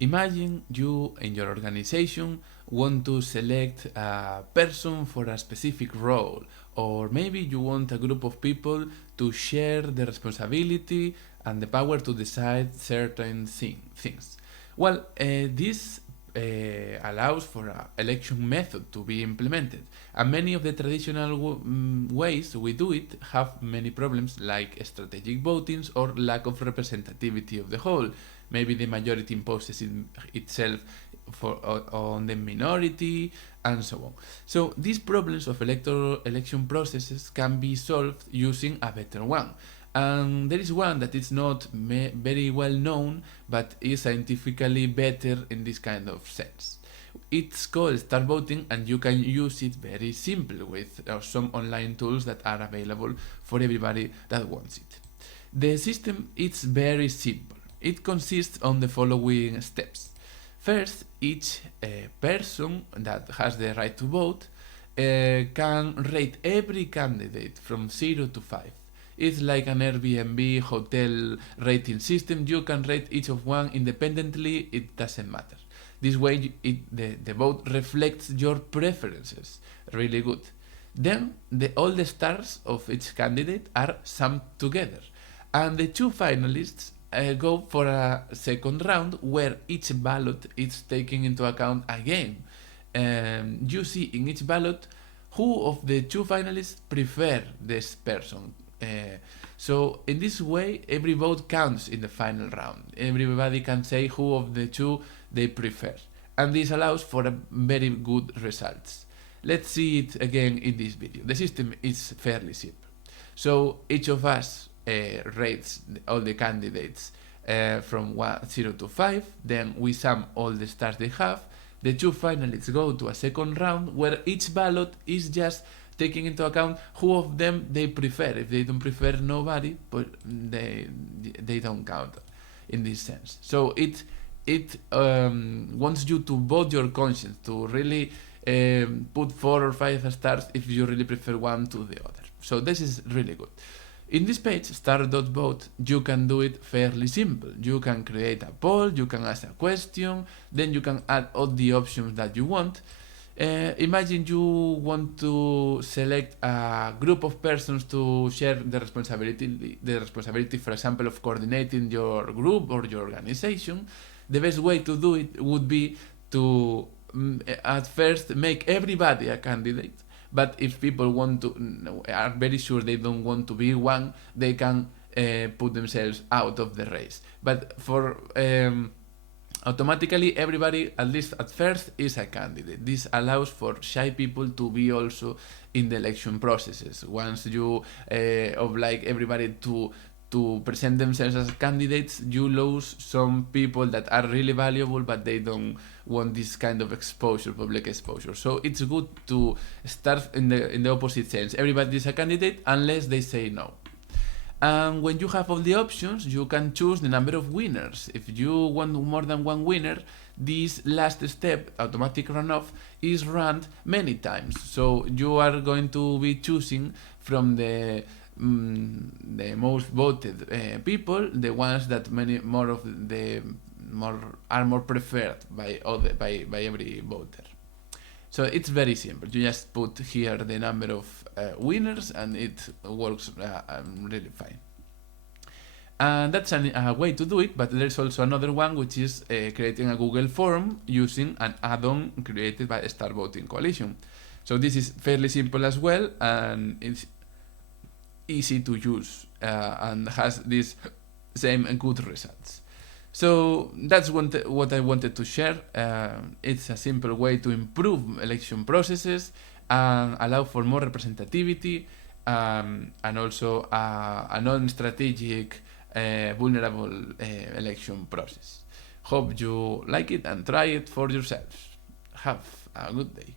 Imagine you in your organization want to select a person for a specific role, or maybe you want a group of people to share the responsibility and the power to decide certain things. Well, this allows for an election method to be implemented, and many of the traditional ways we do it have many problems like strategic votings or lack of representativity of the whole. Maybe the majority imposes itself on the minority, and so on. So these problems of electoral election processes can be solved using a better one. And there is one that is not very well known, but is scientifically better in this kind of sense. It's called Star Voting, and you can use it very simple with some online tools that are available for everybody that wants it. The system is very simple. It consists on the following steps. First, each person that has the right to vote can rate every candidate from 0 to 5. It's like an Airbnb hotel rating system. You can rate each of one independently, it doesn't matter. This way, the vote reflects your preferences. Really good. Then, all the stars of each candidate are summed together. And the two finalists go for a second round where each ballot is taken into account again. You see in each ballot who of the two finalists prefer this person. So in this way, every vote counts in the final round. Everybody can say who of the two they prefer, and this allows for a very good results. Let's see it again in this video. The system is fairly simple. So each of us rates all the candidates from 0 to 5. Then we sum all the stars they have. The two finalists go to a second round where each ballot is just taking into account who of them they prefer. If they don't prefer nobody, but they don't count in this sense. So it wants you to vote your conscience, to really put 4 or 5 stars if you really prefer one to the other. So this is really good. In this page, star.vote, you can do it fairly simple. You can create a poll, you can ask a question, then you can add all the options that you want. Imagine you want to select a group of persons to share the responsibility, for example, of coordinating your group or your organization. The best way to do it would be to at first make everybody a candidate. But if people are very sure they don't want to be one, they can put themselves out of the race. But for automatically everybody, at least at first, is a candidate. This allows for shy people to be also in the election processes. Once you oblige everybody to present themselves as candidates, you lose some people that are really valuable, but they don't want this kind of exposure, public exposure. So it's good to start in the opposite sense. Everybody is a candidate unless they say no. And when you have all the options, you can choose the number of winners. If you want more than one winner, this last step, automatic runoff, is run many times. So you are going to be choosing from the most voted people, the ones that are more preferred by every voter. So it's very simple. You just put here the number of winners, and it works really fine. And that's a way to do it, but there's also another one, which is creating a Google form using an add-on created by Star Voting Coalition. So this is fairly simple as well, and it's easy to use and has these same good results. So that's what I wanted to share. It's a simple way to improve election processes and allow for more representativity, and also a non-strategic, vulnerable election process. Hope you like it and try it for yourselves. Have a good day.